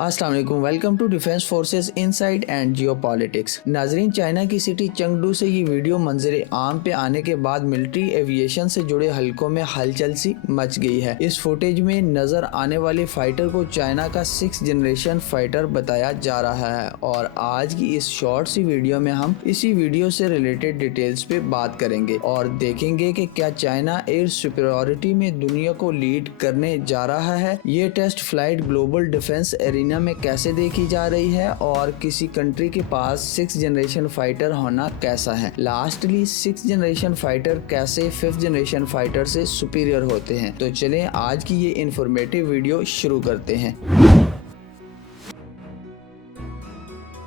अस्सलाम वालेकुम, welcome to defence forces inside and geopolitics. नाजरीन, चाइना की सिटी चंगडू से ये वीडियो मंजर आम पे आने के बाद मिलिट्री एविएशन से जुड़े हलकों में हलचल सी मच गई है। इस फुटेज में नजर आने वाले फाइटर को चाइना का 6th जनरेशन फाइटर बताया जा रहा है और आज की इस शॉर्ट सी वीडियो में हम इसी वीडियो से रिलेटेड डिटेल्स पे बात करेंगे और देखेंगे कि क्या चाइना एयर सुपीरियरिटी में दुनिया को लीड करने जा रहा है। ये test flight global defence arena में कैसे देखी जा रही है और किसी कंट्री के पास 6th जनरेशन फाइटर होना कैसा है। लास्टली 6th जनरेशन फाइटर कैसे 5th जनरेशन फाइटर से सुपीरियर होते हैं। तो चलें आज की ये इंफॉर्मेटिव वीडियो शुरू करते हैं।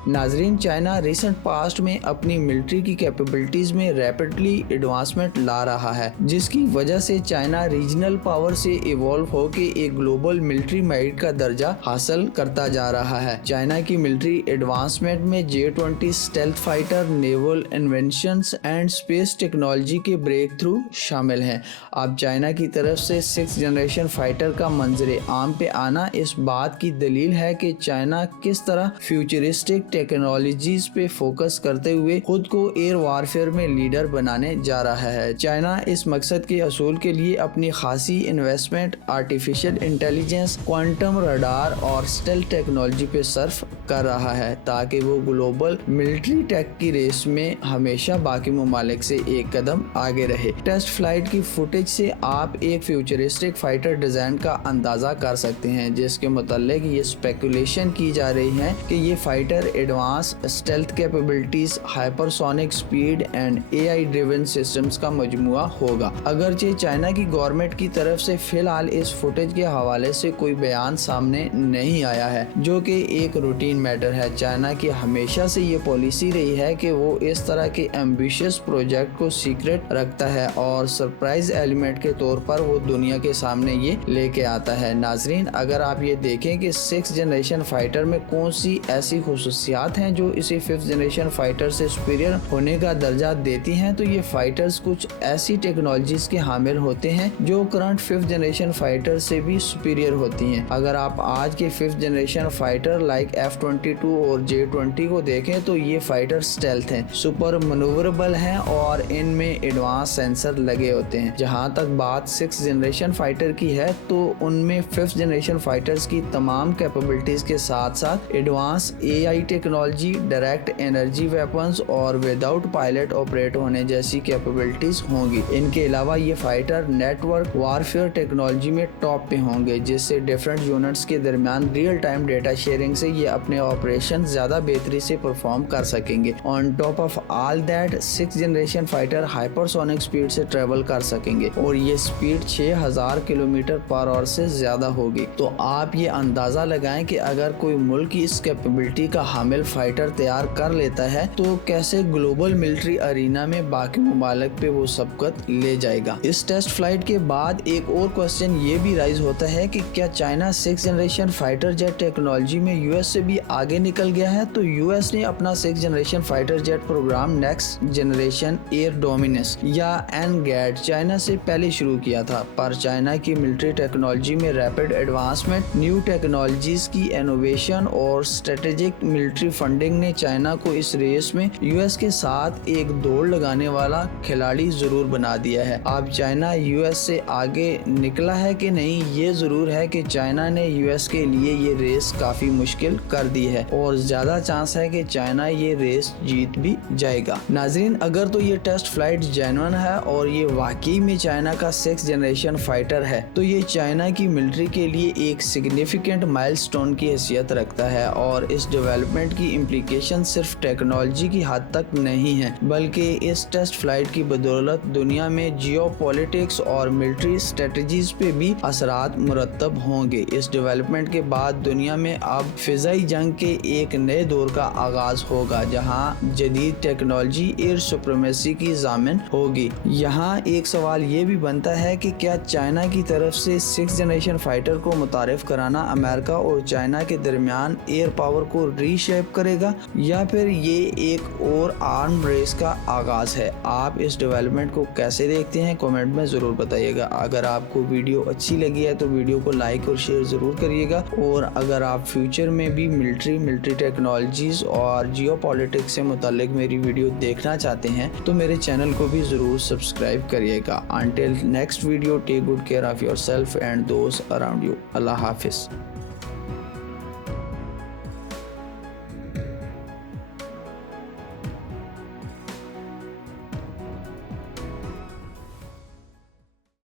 नाजरीन, चाइना रिसेंट पास्ट में अपनी मिलिट्री की कैपेबिलिटीज में रैपिडली एडवांसमेंट ला रहा है, जिसकी वजह से चाइना रीजनल पावर से इवॉल्व होकर एक ग्लोबल मिलिट्री माइट का दर्जा हासिल करता जा रहा है। चाइना की मिलिट्री एडवांसमेंट में J-20 stealth fighter, naval inventions and space technology के ब्रेक थ्रू शामिल हैं। अब चाइना की तरफ से 6th जनरेशन फाइटर का मंजर आम पे आना इस बात की दलील है कि चाइना किस तरह फ्यूचरिस्टिक टेक्नोलॉजीज पे फोकस करते हुए खुद को एयर वारफेयर में लीडर बनाने जा रहा है। चाइना इस मकसद के असूल के लिए अपनी खासी investment artificial intelligence, quantum radar और स्टेल्थ टेक्नोलॉजी पे सर्फ कर रहा है ताकि वो ग्लोबल मिलिट्री टेक की रेस में हमेशा बाकी ममालिक से एक कदम आगे रहे। टेस्ट फ्लाइट की फुटेज से आप एक फ्यूचरिस्टिक फाइटर डिजाइन का अंदाजा कर सकते हैं, जिसके मुताल्लिक ये स्पेकुलेशन की जा रही है कि ये fighter advance stealth capabilities, hypersonic speed and AI driven systems का मजमुआ होगा। अगरचे चाइना की गवर्नमेंट की तरफ से फिलहाल इस फुटेज के हवाले से कोई बयान सामने नहीं आया है, जो कि एक रूटीन मैटर है। चाइना की हमेशा से ये पॉलिसी रही है कि वो इस तरह के एम्बिशियस प्रोजेक्ट को सीक्रेट रखता है और सरप्राइज एलिमेंट के तौर पर वो दुनिया के सामने ये लेके आता है। नाजरीन, अगर आप ये देखें कि 6th जनरेशन फाइटर में कौन सी ऐसी खुसूसियात हैं जो इसे 5th जनरेशन फाइटर से सुपीरियर होने का दर्जा देती हैं, तो ये फाइटर्स कुछ ऐसी टेक्नोलॉजीज के हामिल होते हैं जो करंट 5th जनरेशन फाइटर से भी सुपीरियर होती हैं। अगर आप आज के 5th generation fighter like F-22 और J-20 को देखें तो ये फाइटर स्टेल्थ हैं, सुपर मनूवरेबल हैं और इनमें एडवांस सेंसर लगे होते हैं। जहां तक बात 6th जनरेशन फाइटर की है तो उनमें 5th जनरेशन फाइटर्स की तमाम कैपेबिलिटीज के साथ साथ advance AI technology, direct energy weapons और विदाउट पायलट ऑपरेट होने जैसी कैपेबिलिटीज होंगी। इनके अलावा ये फाइटर नेटवर्क वारफेयर टेक्नोलॉजी में टॉप पे होंगे, जिससे डिफरेंट यूनिट्स के दरमियान रियल टाइम डेटा शेयरिंग से ये अपने ऑपरेशन ज्यादा बेहतरी से परफॉर्म कर सकेंगे। On top of all that 6th generation fighter hypersonic speed से ट्रेवल कर सकेंगे और ये स्पीड 6000 किलोमीटर पर आवर से ज्यादा होगी। तो आप ये अंदाजा लगाएं कि अगर कोई मुल्क इस कैपेबिलिटी का हामिल फाइटर तैयार कर लेता है तो कैसे ग्लोबल मिलिट्री अरीना में बाकी ममालिक पे वो सबकत ले जाएगा। इस टेस्ट फ्लाइट के बाद एक और क्वेश्चन ये भी राइज होता है कि क्या China 6th generation fighter jet technology में US से भी आगे निकल गया है। तो US ने अपना 6th generation fighter jet programme next generation air dominance या NGAD चाइना से पहले शुरू किया था, पर चाइना की मिलिट्री टेक्नोलॉजी में रैपिड एडवांसमेंट, न्यू टेक्नोलॉजीज की इनोवेशन और स्ट्रेटेजिक मिलिट्री फंडिंग ने चाइना को इस रेस में US के साथ एक दौड़ लगाने वाला खिलाड़ी जरूर बना दिया है। अब चाइना US से आगे निकला है कि नहीं, ये जरूर है कि चाइना ने US के लिए ये रेस काफी मुश्किल कर दी है और ज्यादा चांस है कि चाइना ये रेस जीत भी जाएगा। नाजरीन, अगर तो ये टेस्ट फ्लाइट जेन्युइन है और ये वाकई में चाइना का 6th जनरेशन फाइटर है तो ये चाइना की मिलिट्री के लिए एक सिग्निफिकेंट माइलस्टोन की हैसियत रखता है और इस डेवलपमेंट की इम्प्लीकेशन सिर्फ टेक्नोलॉजी की हद तक नहीं है, बल्कि इस टेस्ट फ्लाइट की बदौलत दुनिया में जियोपॉलिटिक्स और मिलिट्री स्ट्रेटजीज पे भी असरात मुरतब होंगे। इस डेवलपमेंट के बाद दुनिया में अब फिजाई जंग के एक नए दौर का आगाज होगा, जहां जदीद टेक्नोलॉजी एयर सुप्रीमेसी की जामिन होगी। यहाँ एक सवाल ये भी बनता है कि क्या चाइना की तरफ से 6th जनरेशन फाइटर को मुतारिफ कराना अमेरिका और चाइना के दरमियान एयर पावर को रीशेप शेप करेगा या फिर ये एक और आर्म रेस का आगाज है। आप इस डेवलपमेंट को कैसे देखते हैं कमेंट में ज़रूर बताइएगा। अगर आपको वीडियो अच्छी लगी है तो वीडियो को लाइक और शेयर ज़रूर करिएगा, और अगर आप फ्यूचर में भी मिलिट्री टेक्नोलॉजीज़ और जियो पॉलिटिक्स से मुतालिक मेरी वीडियो देखना चाहते हैं तो मेरे चैनल को भी ज़रूर सब्सक्राइब करिएगा। Until next video, take good care of yourself and those around you. Allah Hafiz.